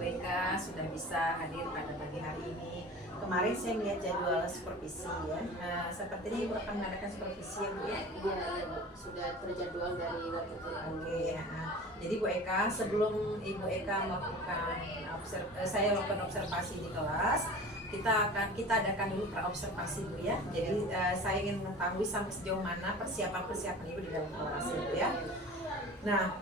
Bu Eka sudah bisa hadir pada pagi hari ini. Kemarin saya melihat jadwal supervisi ya. Sepertinya Ibu akan mengadakan supervisi ya Bu ya? Iya, iya Bu, sudah terjadwal dari waktu ke waktu. Oke, ya. Jadi Bu Eka, sebelum Ibu Eka melakukan saya lakukan observasi di kelas, kita adakan dulu praobservasi Bu ya. Jadi saya ingin mengetahui sampai sejauh mana persiapan Ibu di dalam kelas Bu ya. Nah,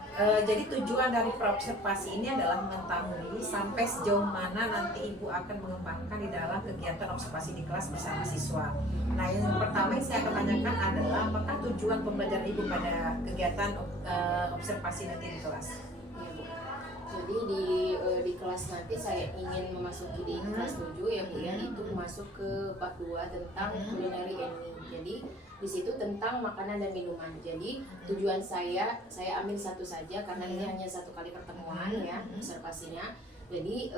jadi tujuan dari praobservasi ini adalah mengetahui sampai sejauh mana nanti Ibu akan mengembangkan di dalam kegiatan observasi di kelas bersama siswa. Nah, yang pertama yang saya akan tanyakan adalah apakah tujuan pembelajaran Ibu pada kegiatan observasi nanti di kelas? Ya Bu. Jadi di kelas nanti saya ingin memasuki di kelas 7 ya Bu ya, itu masuk ke bab 2 tentang culinary and meal. Jadi di situ tentang makanan dan minuman. Jadi tujuan saya ambil satu saja karena ini hanya satu kali pertemuan ya observasinya. Jadi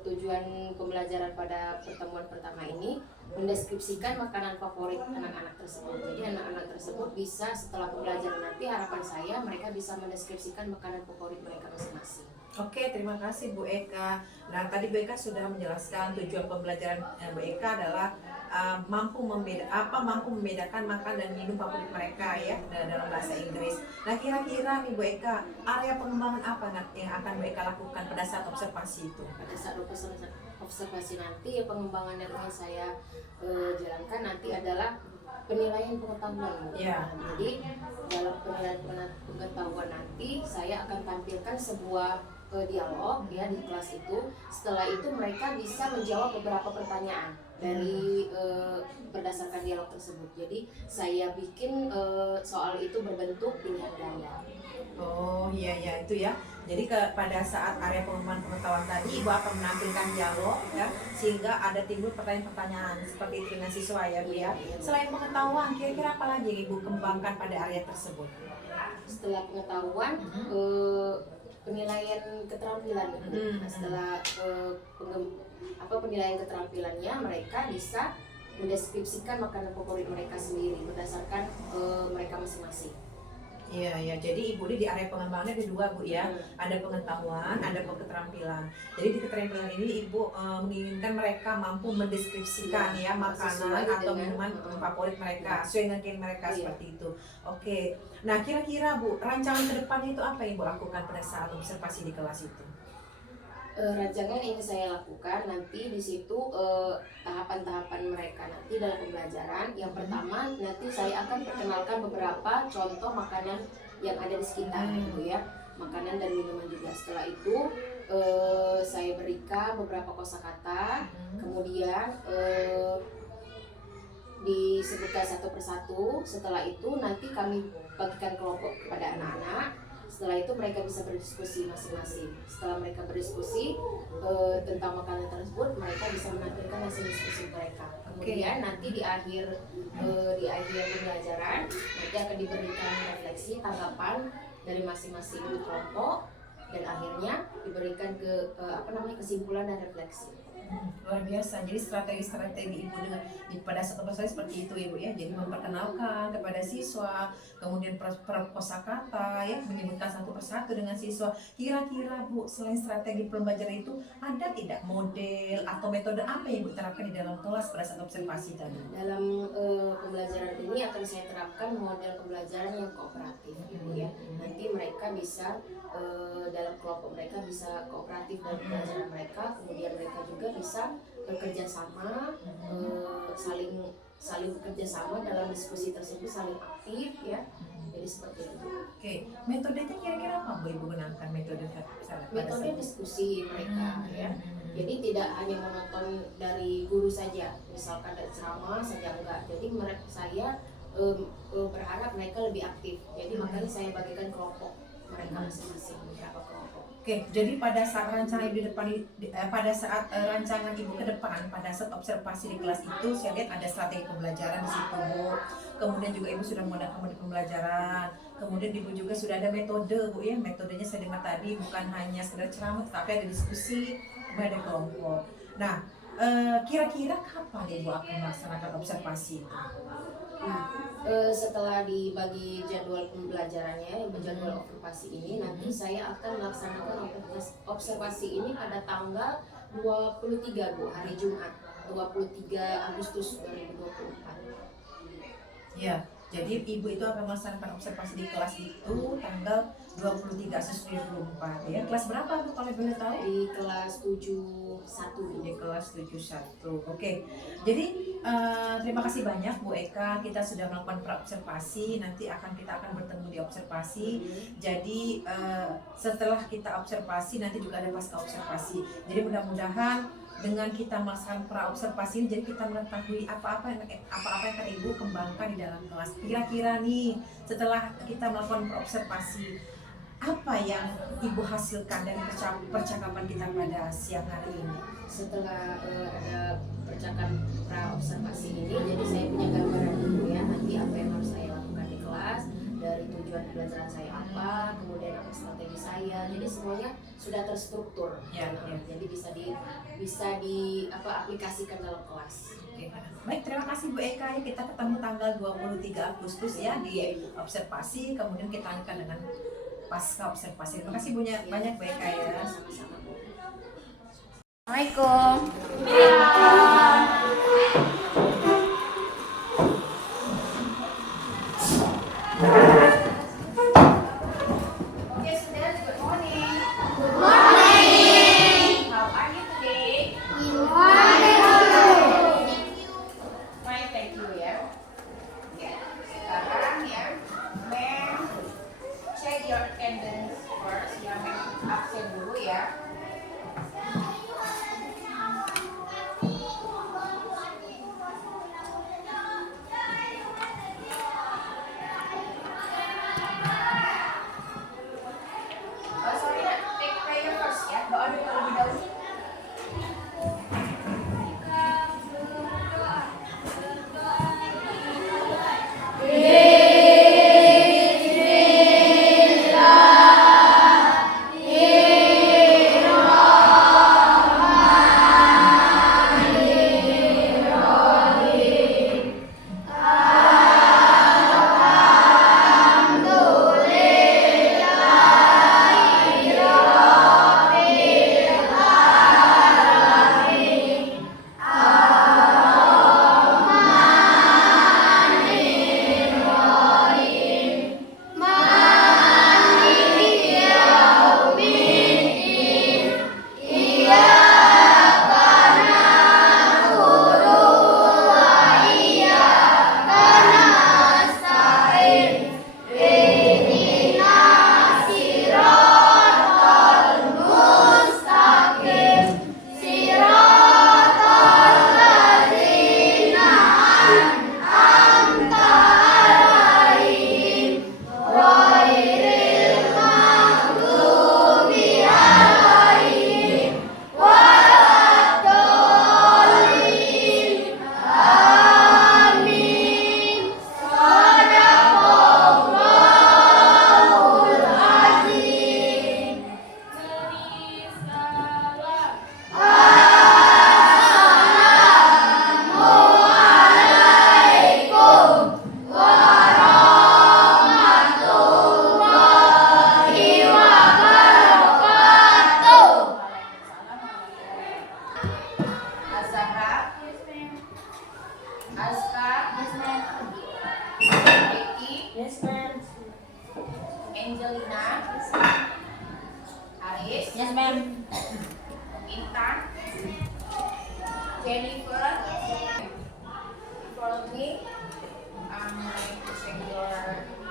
tujuan pembelajaran pada pertemuan pertama ini mendeskripsikan makanan favorit anak-anak tersebut. Jadi anak-anak tersebut bisa setelah pembelajaran nanti harapan saya mereka bisa mendeskripsikan makanan favorit mereka masing-masing. Oke, terima kasih Bu Eka. Nah, tadi Bu Eka sudah menjelaskan tujuan pembelajaran Bu Eka adalah mampu membedakan makan dan minum favorit mereka ya dalam bahasa Inggris. Nah, kira-kira nih Bu Eka, area pengembangan apa yang akan Bu Eka lakukan pada saat observasi itu? Pada saat observasi nanti pengembangan yang ingin saya jalankan nanti adalah penilaian pengetahuan. Ya. Jadi dalam penilaian pengetahuan nanti saya akan tampilkan sebuah dialog ya di kelas itu. Setelah itu mereka bisa menjawab beberapa pertanyaan dari berdasarkan dialog tersebut. Jadi saya bikin soal itu berbentuk pilihan ganda. Oh iya itu ya. Jadi pada saat area pengembangan pengetahuan tadi Ibu akan menampilkan dialog ya, sehingga ada timbul pertanyaan-pertanyaan seperti itu dengan siswa ya Bu ya. Selain pengetahuan, kira-kira apa lagi yang Ibu kembangkan pada area tersebut? Setelah pengetahuan, penilaian keterampilan. Nah, setelah penilaian keterampilannya, mereka bisa mendeskripsikan makanan favorit mereka sendiri berdasarkan mereka masing-masing. Iya, jadi Ibu di area pengembangannya ada dua Bu ya, ada pengetahuan, ada keterampilan. Jadi di keterampilan ini Ibu menginginkan mereka mampu mendeskripsikan ya makanan atau minuman favorit mereka, sesuai dengan keinginan mereka seperti itu. Oke, nah kira-kira Bu, rancangan ke depannya itu apa yang Ibu lakukan pada saat observasi di kelas itu? Rancangan yang saya lakukan nanti di situ tahapan-tahapan mereka nanti dalam pembelajaran. Yang pertama nanti saya akan perkenalkan beberapa contoh makanan yang ada di sekitar itu ya, makanan dan minuman juga. Setelah itu saya berikan beberapa kosakata, kemudian disebutkan satu persatu. Setelah itu nanti kami bagikan kelompok kepada anak-anak. Setelah itu mereka bisa berdiskusi masing-masing. Setelah mereka berdiskusi tentang makanan tersebut, mereka bisa menampilkan hasil diskusi mereka. Kemudian nanti di akhir pembelajaran nanti akan diberikan refleksi tanggapan dari masing-masing kelompok dan akhirnya diberikan kesimpulan dan refleksi. Luar biasa. Jadi strategi Ibu pada saat observasi seperti itu Ibu ya. Jadi memperkenalkan kepada siswa, kemudian kosakata ya, menyebutkan satu persatu dengan siswa. Kira-kira Bu, selain strategi pembelajaran itu ada tidak model atau metode apa yang Ibu terapkan di dalam kelas pada saat observasi tadi? Dalam pembelajaran ini akan saya terapkan model pembelajaran yang kooperatif Ibu ya. Nanti mereka bisa dalam kelompok mereka bisa kooperatif dalam pembelajaran mereka, kemudian mereka juga bisa bekerja sama, saling bekerja sama dalam diskusi tersebut, saling aktif ya. Jadi seperti itu. Oke, metodenya kira-kira apa Bu Ibu gunakan metode diskusi mereka ya. Jadi tidak hanya menonton dari guru saja, misalkan dari ceramah saja enggak. Jadi saya berharap mereka lebih aktif. Jadi makanya saya bagikan kelompok mereka masing-masing beberapa kelompok. Oke, jadi pada saat rancangan Ibu rancangan Ibu ke depan, pada saat observasi di kelas itu, saya lihat ada strategi pembelajaran di situ, Bu. Kemudian juga Ibu sudah menggunakan metode pembelajaran. Kemudian Ibu juga sudah ada metode, Bu ya. Metodenya saya dengar tadi bukan hanya sekedar ceramah, tapi ada diskusi pada kelompok. Nah, kira-kira kapan Ibu akan melaksanakan observasi itu? Setelah dibagi jadwal pembelajarannya, jadwal observasi ini, nanti saya akan melaksanakan observasi ini pada tanggal 23 Bu, hari Jumat, 23 Agustus 2024. Ya, jadi Ibu itu akan melaksanakan observasi di kelas itu tanggal 23 Agustus 2024 ya. Kelas berapa Bu kalau boleh tahu? Di kelas 71. Di kelas 71. Oke. Jadi terima kasih banyak Bu Eka, kita sudah melakukan praobservasi, nanti kita akan bertemu di observasi. Jadi setelah kita observasi nanti juga ada pasca observasi. Jadi mudah-mudahan dengan kita melaksanakan praobservasi ini, jadi kita mengetahui apa-apa yang akan Ibu kembangkan di dalam kelas. Kira-kira nih setelah kita melakukan praobservasi, apa yang Ibu hasilkan dari percakapan kita pada siang hari ini? Setelah ada percakapan praobservasi ini, jadi saya punya gambaran dulu ya, nanti apa yang harus saya lakukan di kelas, dari tujuan pembelajaran saya apa, kemudian apa strategi saya, jadi semuanya sudah terstruktur. Ya. Jadi bisa aplikasikan dalam kelas. Oke. Baik, terima kasih Bu Eka ya. Kita ketemu tanggal 23 Agustus ya di observasi, kemudian kita lanjutkan dengan pasca observasi. Terima kasih banyak Bu Eka ya. Sama-sama Bu. Assalamualaikum. Okay, students, good morning. Good morning. How are you today? Fine, thank you ya. Ya, sekarang ya, ma'am, check your attendance first. Ya, ma'am, absen dulu ya. Oh, sorry, take prayer first ya. Doa dulu terlebih dahulu. Intan, Jennifer, follow me. I'm going to check your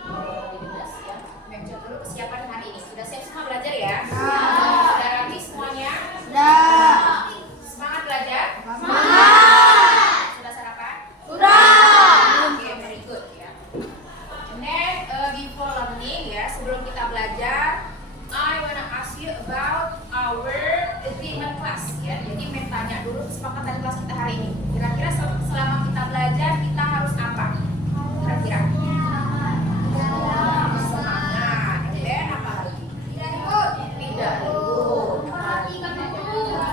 readiness ya. Cek dulu kesiapan hari ini. Sudah siap semua belajar ya? Sudah rapi semuanya? Sudah. Semangat belajar? Semangat. Sudah sarapan? Sudah. Oke, very good ya. And then before learning ya, sebelum kita belajar, I wanna ask you about our agreement class ya. Jadi mau tanya dulu kesepakatan kelas kita hari ini. Kira-kira selama kita belajar kita harus apa? Kira-kira? Semangat. And then apa lagi? Tidak ribut. Tidak ribut.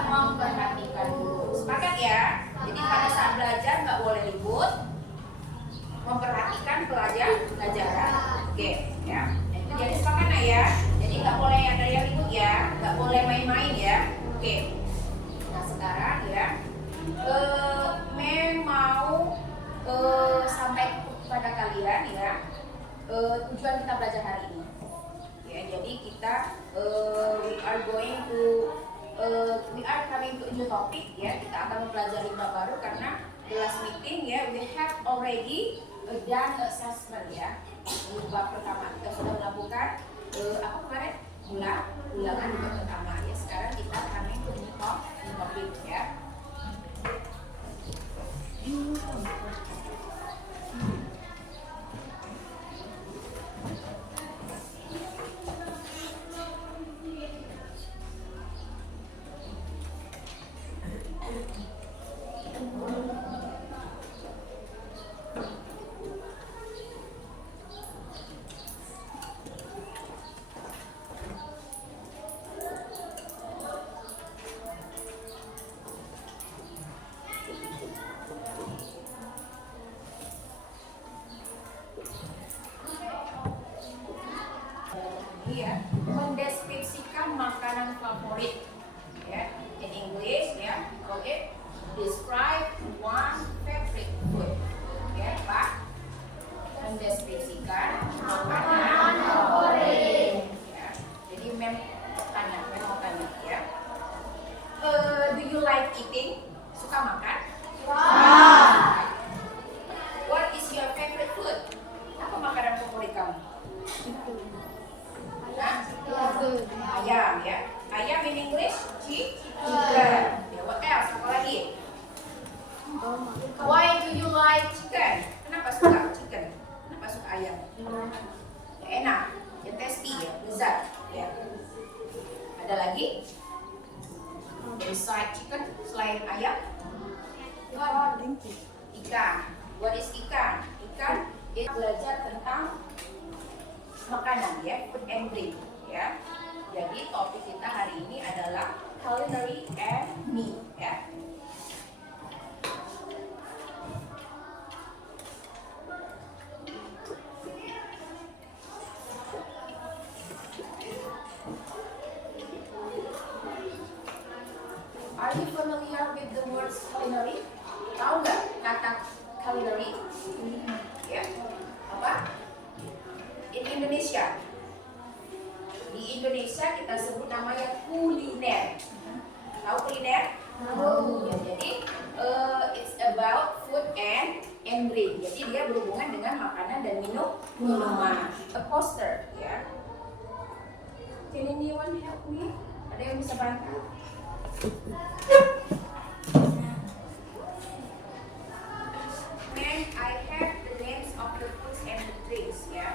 Memperhatikan dulu. Sepakat ya? Jadi pada saat belajar nggak boleh ribut. Memperhatikan we are coming to a new topic ya. Kita akan mempelajari bab baru karena the last meeting ya, we have already done assessment ya. Di bab pertama kita sudah melakukan apa kemarin? Ulangan di bab pertama ya. Sekarang kita coming to a new topic ya. Ya, mendeskripsikan makanan favorit ya. In English ya, oke. Describe one favorite food. Ya, Pak. Mendeskripsikan makanan favorit. Ya. Jadi mem tanya ya. Do you like eating? Suka makan? What is your favorite food? Apa makanan favorit kamu? Ayam ya. Ayam in English chicken. Ya, what else? Apa lagi? Why do you like chicken? Kenapa suka chicken? Kenapa suka ayam? Ya, enak, ya tasty ya, lezat ya. Ada lagi? Beside chicken selain ayam? Ikan. What is ikan? Ikan itu belajar tentang makanan ya, food and drink ya. Jadi topik kita hari ini adalah culinary and meat ya. Are you familiar with the words culinary? Tahu nggak kata culinary? Ya, apa? In Indonesia. Di Indonesia kita sebut namanya kuliner. Tahu kuliner? Tahu. Ya, jadi it's about food and drink. Jadi dia berhubungan dengan makanan dan minuman. A poster, ya. Can anyone help me? Ada yang bisa bantu? Then I have the names of the foods and the drinks, ya.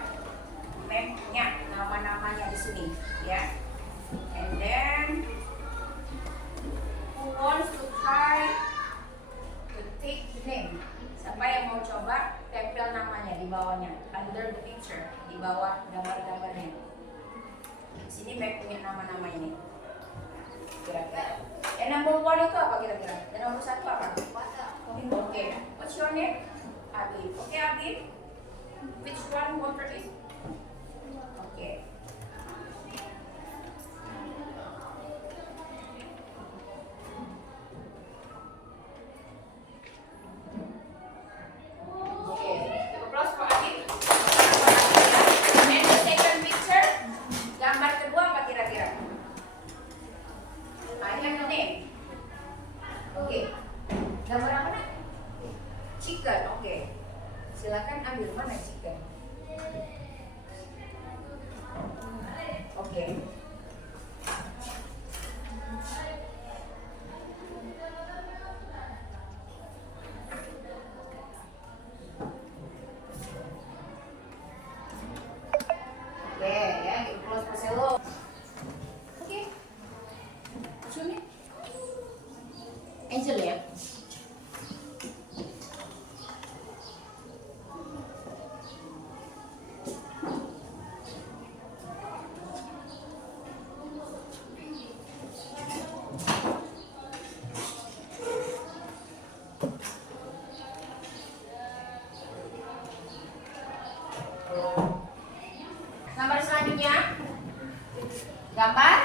Memnya nama-namanya di sini ya. And then who wants to try to take the name? Siapa yang mau coba tempel namanya di bawahnya, under the picture, di bawah gambar-gambarnya. Di sini Mem punya nama-nama ini. Kira-kira. Yang number 1 itu apa kira-kira? Dan nomor 1 apa? Oke. What's your name? Abi. Oke, Abi. Which one water is? Oke. Applause for Adit. And the second picture, gambar kedua apa kira-kira? I have the name. Oke. Gambar apa nih? Chicken. Oke. Silakan ambil mana chicken. Oke. Oke, ya, close Marcelo. Oke. Sini. Angel ya. Gambar selanjutnya, gambar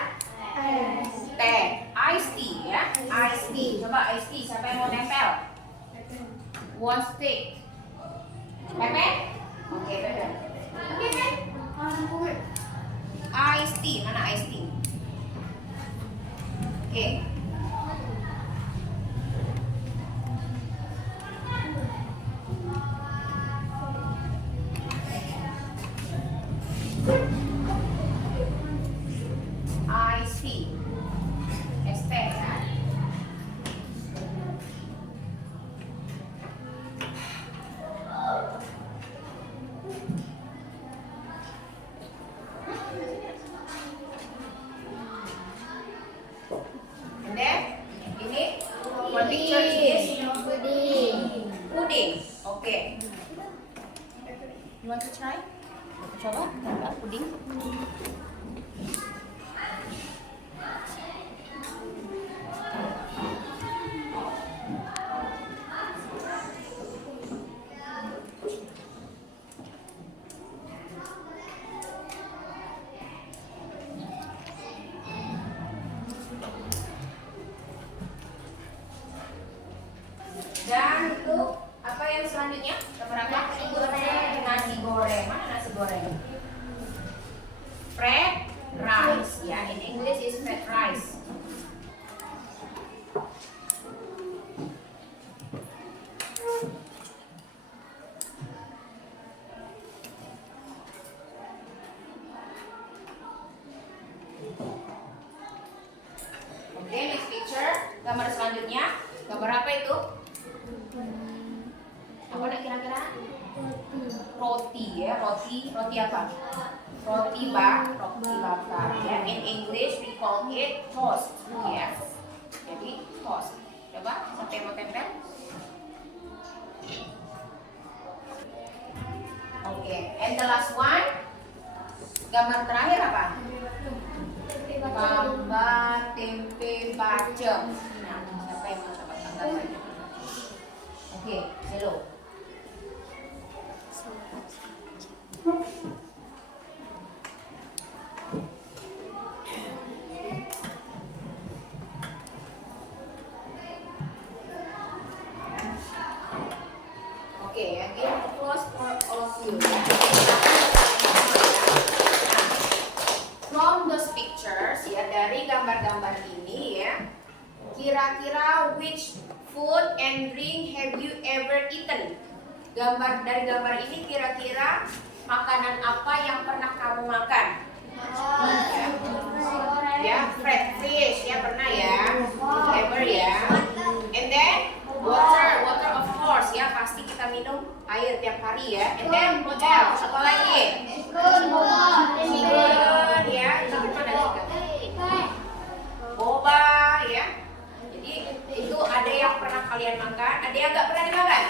teh, iced tea ya, iced tea. Coba iced tea, siapa yang mau nempel? One stick. Pepe? Oke, Pepe. Oke, Pepe. Iced tea, mana iced tea? Oke. I see. ST ya. And then ini what picture is this? Pudding. Okay. You want to try? Coba gambar puding. Dan itu apa yang selanjutnya? Gambar apa? Nasi goreng. Nasi goreng. Mana nasi goreng? Fried rice. Ya, in English is fried rice. Oke, next picture. Gambar selanjutnya. Gambar apa itu? Apa nak kira-kira? Roti ya, roti apa? Roti bakar ya. In English we call it toast. Yes. Jadi toast. Coba sampai mau tempel. Oke, and the last one. Gambar terakhir apa? Gambar tempe bacem. Nah, siapa yang mau dapat gambar? Oke, hello. Oke, again applause for all of you. From those pictures ya, dari gambar-gambar ini ya, kira-kira which food and drink have you ever eaten? Dari gambar ini kira-kira makanan apa yang pernah kamu makan? Ya, fried fish ya pernah ya, ever ya. And then water of course ya, pasti kita minum air tiap hari ya. And then what else? Apa lagi? Chicken ya, chicken mana chicken? Boba ya. Jadi itu ada yang pernah kalian makan, ada yang nggak pernah dimakan.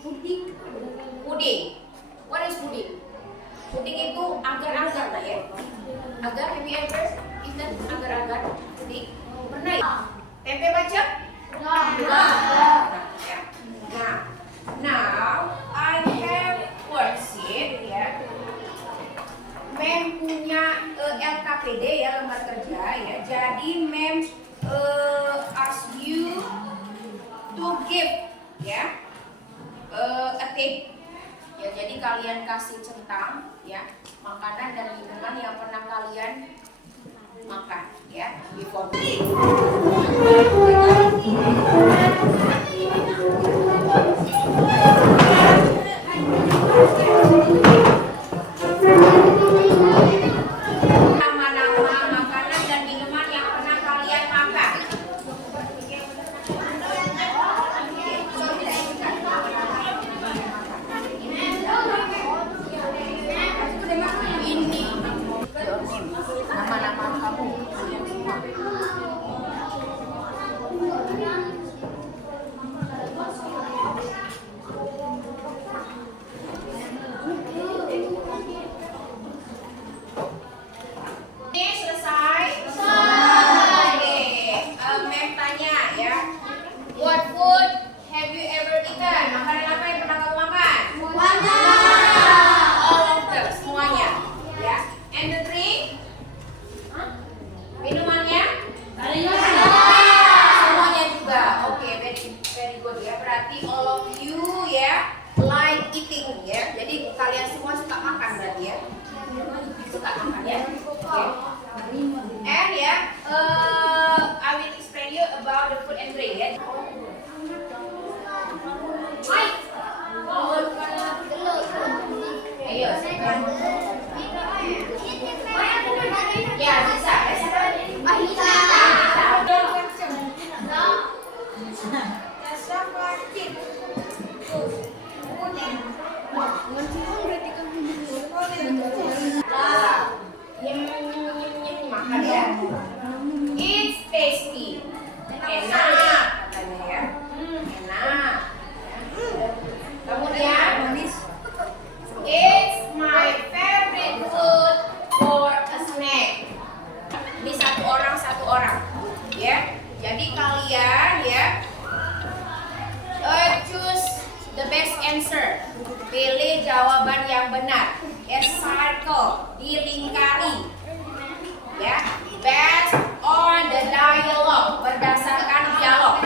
Puding. What is puding? Puding itu agar-agar lah ya. Agar, have you ever eaten agar-agar? Puding? Pernah ya? Tempe bacem? Ya. Nah, now I have worksheet ya. Mem punya LKPD ya, lembar kerja ya. Jadi Mem ask you to give ya a tip ya. Jadi kalian kasih centang ya, makanan dan minuman yang pernah kalian makan ya before. Nama-nama makanan dan minuman yang pernah kalian makan. Ini nama-nama kamu kalian semua. Ini satu orang, ya. Jadi kalian ya choose the best answer. Pilih jawaban yang benar. Circle, dilingkari, ya. Based on the dialogue, berdasarkan dialog.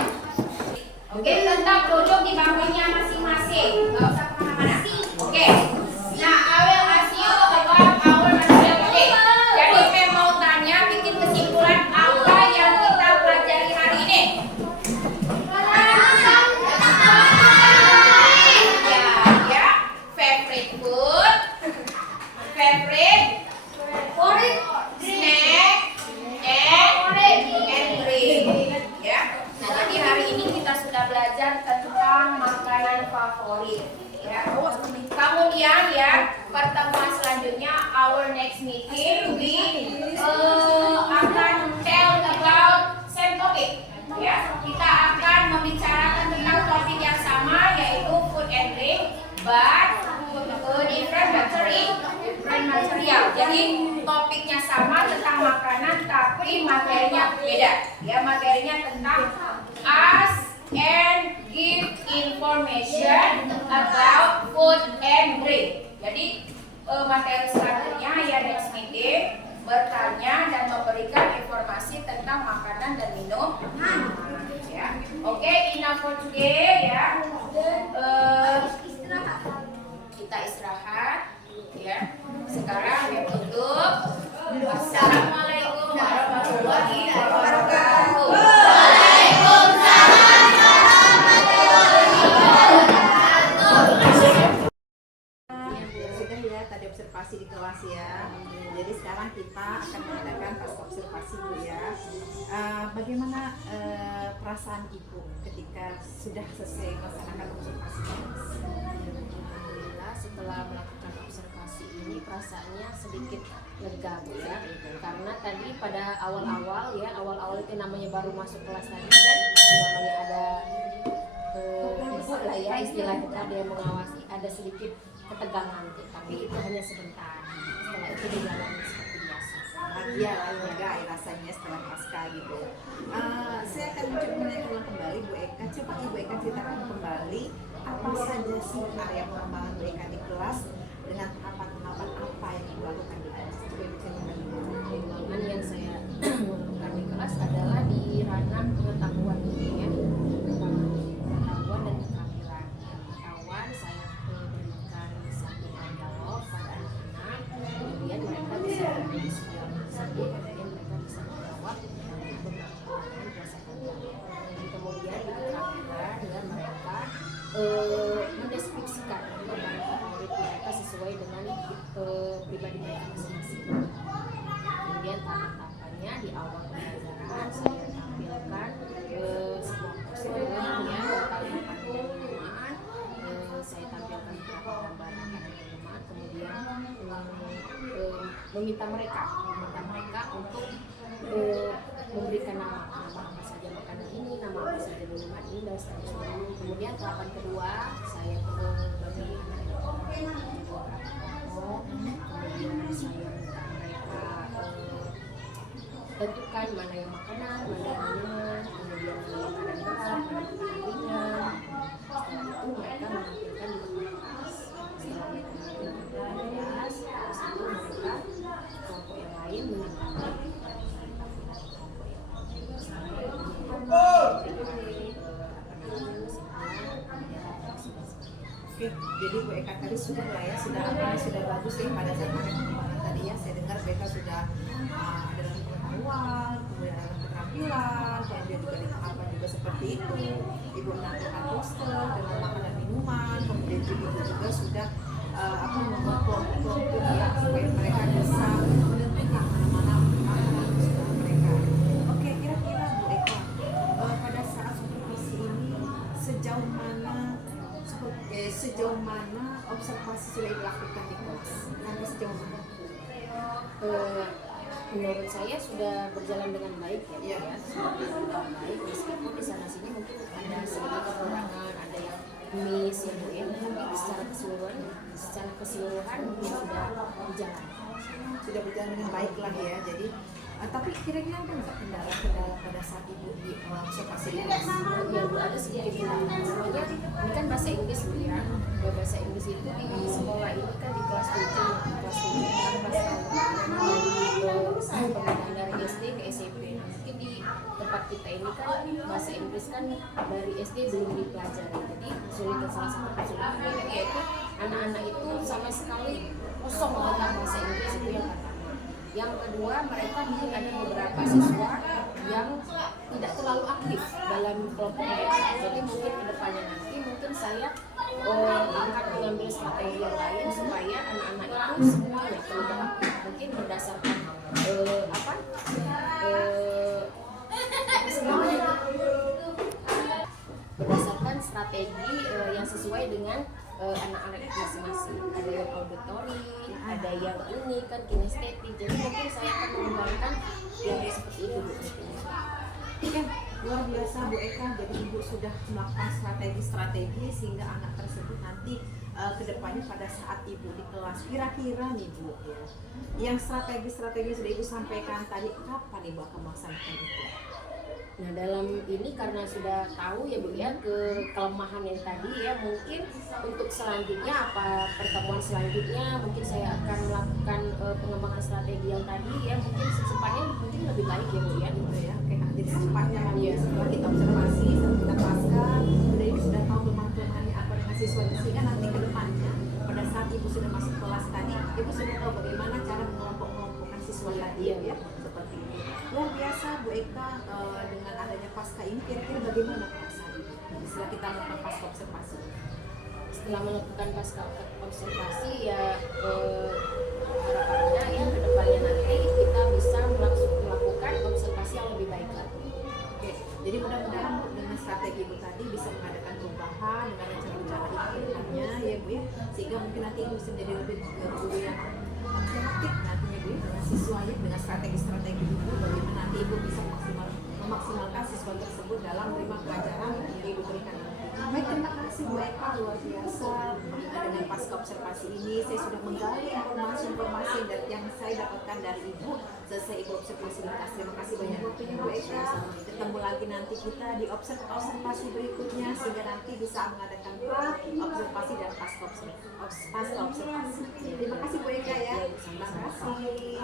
Oke, tetap duduk di bangkunya masing-masing. Gak usah kemana-mana. Oke. Nah, I will ask you about our material today. Jadi, Mem mau tanya, bikin kesimpulan apa yang kita pelajari hari ini. Ya. Favorite food, favorite snack, and drink. Ya. Nah, jadi hari ini kita sudah belajar tentang makanan favorit. Ya. Kemudian ya, pertemuan selanjutnya our next meeting we akan tell about same topic. Ya, kita akan membicarakan tentang topik yang sama yaitu food and drink, but different material. Jadi topiknya sama tentang makanan tapi materinya beda. Ya, materinya tentang ask and give information about food and drink. Jadi materi selanjutnya ya next meeting bertanya dan memberikan informasi tentang makanan dan minum. Ya, oke, enough for today ya. Kita istirahat ya. Sekarang ya tutup. Assalamualaikum warahmatullahi wabarakatuh. Sudah ya tadi observasi di kelas ya. Jadi sekarang kita akan mengadakan tes observasi Bu ya. Bagaimana perasaan Ibu ketika sudah selesai melaksanakan observasi? Alhamdulillah setelah melakukan observasi ini perasaannya sedikit lega Bu ya. Karena tadi pada awal-awal itu namanya baru masuk kelas tadi kan namanya ada ibu lah ya istilah kita, ada yang mengawasi, ada sedikit ketegangan tapi itu hanya sebentar. Setelah itu dijalani seperti biasa. Bahagia lah lega rasanya setelah pasca gitu. Saya akan mencoba menanyakan kembali Bu Eka. Coba Ibu Eka ceritakan kembali apa saja sih area pengembangan Bu Eka di kelas dengan tahapan-tahapan apa yang Ibu lakukan di kelas. Coba Ibu ceritakan dulu. Pengembangan yang saya lakukan di kelas adalah di ranah pengetahuan ya. Pengetahuan dan keterampilan. Pengetahuan saya berikan satu dialog pada anak-anak, kemudian mereka bisa berdiskusi tersebut, kemudian mereka bisa menjawab beberapa pertanyaan berdasarkan dialog. Kemudian di keterampilan dengan mereka mendeskripsikan makanan favorit mereka sesuai dengan pribadi mereka masing-masing. Kemudian tahap-tahapannya di awal pembelajaran saya tampilkan sebuah poster ya tentang makanan dan minuman. Saya tampilkan beberapa gambar makanan dan minuman. Kemudian meminta mereka untuk memberikan nama apa saja makanan ini, nama apa saja minuman ini dan seterusnya. Kemudian tahapan kedua saya bagi anak-anak kemudian saya minta mereka tentukan mana yang makanan, mana yang minuman, kemudian mana yang makanan berat, mana yang makanan ringan. Setelah itu mereka menampilkan di depan kelas. Setelah mereka menampilkan di depan kelas, habis itu mereka kelompok yang lain menanggapi Oke, jadi Bu Eka tadi sudah lah ya, sudah bagus sih pada saat pengembangan tadi ya. Saya dengar Bu Eka sudah ada dalam pengetahuan, kemudian ada keterampilan, kemudian juga di tahapan juga seperti itu. Ibu menampilkan poster dengan makanan minuman, kemudian juga Ibu juga sudah membuat kelompok-kelompok ya supaya mereka bisa menentukan mana-mana makanan kesukaan mereka. Oke, kira-kira Bu Eka pada saat supervisi ini sejauh mana observasi sudah dilakukan di kelas? Sampai sejauh mana? Menurut saya sudah berjalan dengan baik ya, Iya. sudah berjalan dengan baik meskipun di sana sini mungkin ada sedikit kekurangan, ada yang miss ya Bu ya, tapi secara keseluruhan mungkin sudah berjalan Sudah berjalan dengan baik lah ya. Jadi Tapi kira-kira ada nggak kendala-kendala pada saat ibu di observasi di kelas? Ya Bu, ada sedikit kendala. Namanya ini kan bahasa Inggris Bu ya. Bahasa Inggris itu di sekolah ini kan di kelas 7, kelas 7 kan bahasa dari pembinaan dari SD ke SMP. Mungkin di tempat kita ini kan bahasa Inggris kan dari SD belum dipelajari. Jadi kesulitan, salah satu kesulitan yaitu anak-anak itu sama sekali kosong tentang bahasa Inggris, itu yang pertama. Yang kedua, mereka mungkin ada beberapa siswa yang tidak terlalu aktif dalam kelompok mereka. Jadi mungkin kedepannya nanti mungkin saya akan mengambil strategi yang lain supaya anak-anak itu semuanya terlibat aktif. Mungkin berdasarkan berdasarkan strategi yang sesuai dengan anak-anak masing-masing. Ada yang auditori, ada yang ini kan kinestetik. Jadi mungkin saya akan mengembangkan yang seperti itu Bu. Ya, luar biasa Bu Eka. Jadi ibu sudah melakukan strategi-strategi sehingga anak tersebut nanti kedepannya pada saat ibu di kelas kira-kira nih Bu ya, yang strategi-strategi sudah ibu sampaikan tadi, kapan ibu akan melaksanakan itu? Nah dalam ini karena sudah tahu ya Bu ya kelemahan yang tadi ya, mungkin untuk selanjutnya pertemuan selanjutnya mungkin saya akan melakukan pengembangan strategi yang tadi ya, mungkin secepatnya mungkin lebih baik ya Bu ya. Gitu ya, oke Kak. Jadi secepatnya kan Iya. setelah kita observasi, setelah kita kelaskan, sudah ibu sudah tahu kelemahan-kelemahannya apa dengan siswa, sehingga nanti ke depannya pada saat ibu sudah masuk kelas tadi, ibu sudah tahu bagaimana cara mengelompok-mengelompokkan siswa tadi ya, seperti itu. Luar biasa Bu Eka, dengan adanya pasca ini kira-kira bagaimana perasaan ibu setelah kita melakukan pasca observasi? Setelah melakukan pasca observasi ya harapannya ya kedepannya nanti kita bisa melakukan observasi yang lebih baik lagi. Oke, jadi mudah-mudahan Bu dengan strategi ibu tadi bisa mengadakan perubahan dengan rencana-rencana ibu ke depannya ya Bu ya, sehingga mungkin nanti ibu bisa menjadi lebih guru yang kreatif nantinya Bu ya, dengan siswanya, dengan strategi-strategi ibu bagaimana nanti ibu bisa memaksimalkan siswa tersebut dalam menerima pelajaran yang ibu berikan nanti. Baik, terima kasih Bu Eka, luar biasa. Dengan pasca observasi ini saya sudah menggali informasi-informasi yang saya dapatkan dari ibu selesai ibu observasi di kelas. Terima kasih banyak waktunya Bu Eka. Ketemu lagi nanti kita di observasi berikutnya sehingga nanti bisa mengadakan observasi dan pasca observasi. Terima kasih Bu Eka ya. Terima kasih.